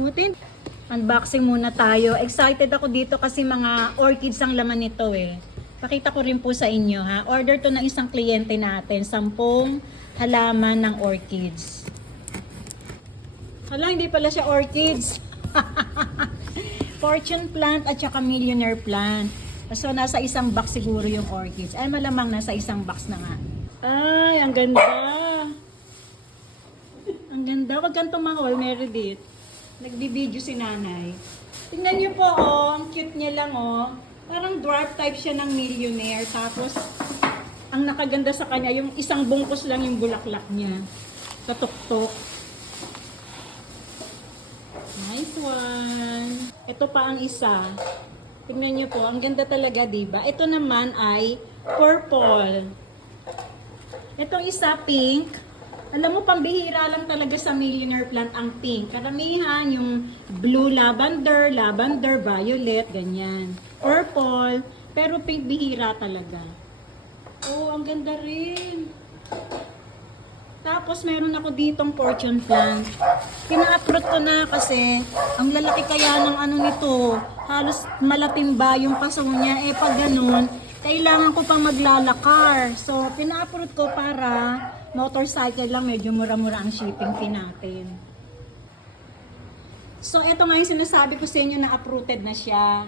Butin. Unboxing muna tayo. Excited ako dito kasi mga orchids ang laman nito eh. Pakita ko rin po sa inyo ha. Order to ng isang kliyente natin. 10 halaman ng orchids. Hala, hindi pala siya orchids. Fortune plant at saka millionaire plant. So, nasa isang box siguro yung orchids. Ay, malamang nasa isang box na nga. Ay, ang ganda. Ang ganda. Wag kang tumahol, Meredith. Nagbibideo si nanay. Tingnan niyo po, oh. Ang cute niya lang, oh. Parang dwarf type siya ng millionaire. Tapos, ang nakaganda sa kanya, yung isang bungkus lang yung bulaklak niya. Katuktok. Nice one. Ito pa ang isa. Tingnan niyo po, ang ganda talaga, diba? Ito naman ay purple. Itong isa, pink. Alam mo, pambihira lang talaga sa millionaire plant ang pink. Karamihan, yung blue lavender, lavender, violet, ganyan. Purple, pero pink bihira talaga. Oh, ang ganda rin. Tapos, meron ako ditong fortune plant. Pina-uproot ko na kasi ang lalaki kaya ng ano nito. Halos malatimba yung paso niya. Eh, pag ganun, kailangan ko pang maglalakar. So, pina-uproot ko para motorcycle lang, medyo mura-mura ang shipping fee natin. So, ito nga yung sinasabi ko sa inyo na uprooted na siya.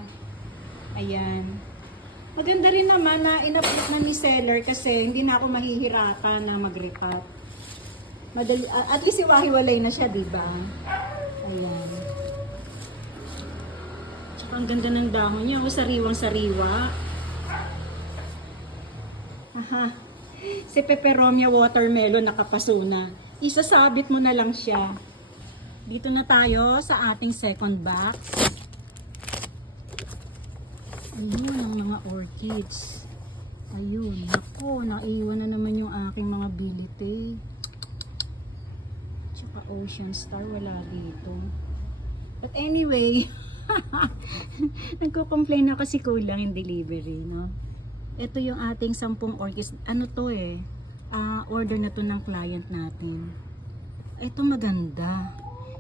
Ayan. Maganda rin naman na in-uproot na ni seller kasi hindi na ako mahihirapan na mag-recut. Madali, at least iwahiwalay na siya, diba? Ayan. Tsaka ang ganda ng dahon niya. O, sariwang-sariwa. Aha. Si Peperomia watermelon nakapaso na. Isasabit mo na lang siya. Dito na tayo sa ating second box. Ayun ang mga orchids. Ayun. Ako, naiwan na naman yung aking mga bilite. Tsaka ocean star, wala dito. But anyway, nagko-complain na kasi kulang yung delivery, no? Ito yung ating 10 orchids. Ano to eh? Order na to ng client natin. Ito maganda.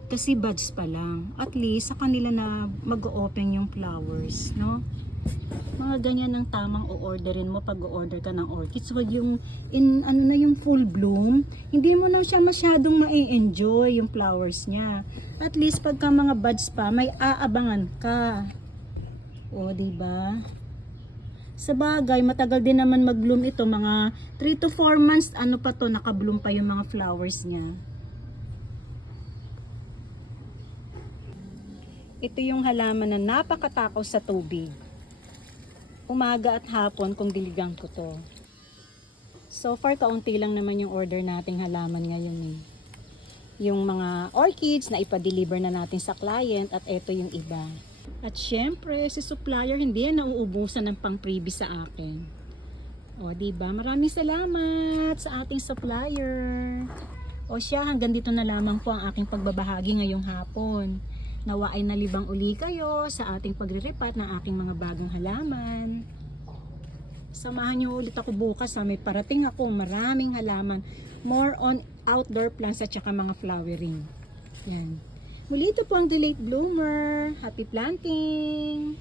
Kasi buds pa lang. At least sa kanila na mag-open yung flowers, no? Mga ganyan ang tamang o-orderin mo pag o-order ka ng orchids. Wag yung yung full bloom. Hindi mo na siya masyadong ma-enjoy yung flowers niya. At least pagka mga buds pa, may aabangan ka. O, diba? Sa bagay, matagal din naman mag-bloom ito. Mga 3 to 4 months, ano pa to, naka-bloom pa yung mga flowers niya. Ito yung halaman na napakatakaw sa tubig. Umaga at hapon kung diligang ko to. So far, kaunti lang naman yung order nating halaman ngayon eh. Yung mga orchids na ipa-deliver na natin sa client at ito yung iba. At syempre, si supplier hindi yan nauubusan ng pang-freebie sa akin. O, diba? Maraming salamat sa ating supplier. O siya, hanggang dito na lamang po ang aking pagbabahagi ngayong hapon. Nawa ay nalibang uli kayo sa ating pagre-repat ng aking mga bagong halaman. Samahan niyo ulit ako bukas. May parating ako, maraming halaman. More on outdoor plants at saka mga flowering. Yan. Muli ito po ang delayed bloomer. Happy planting!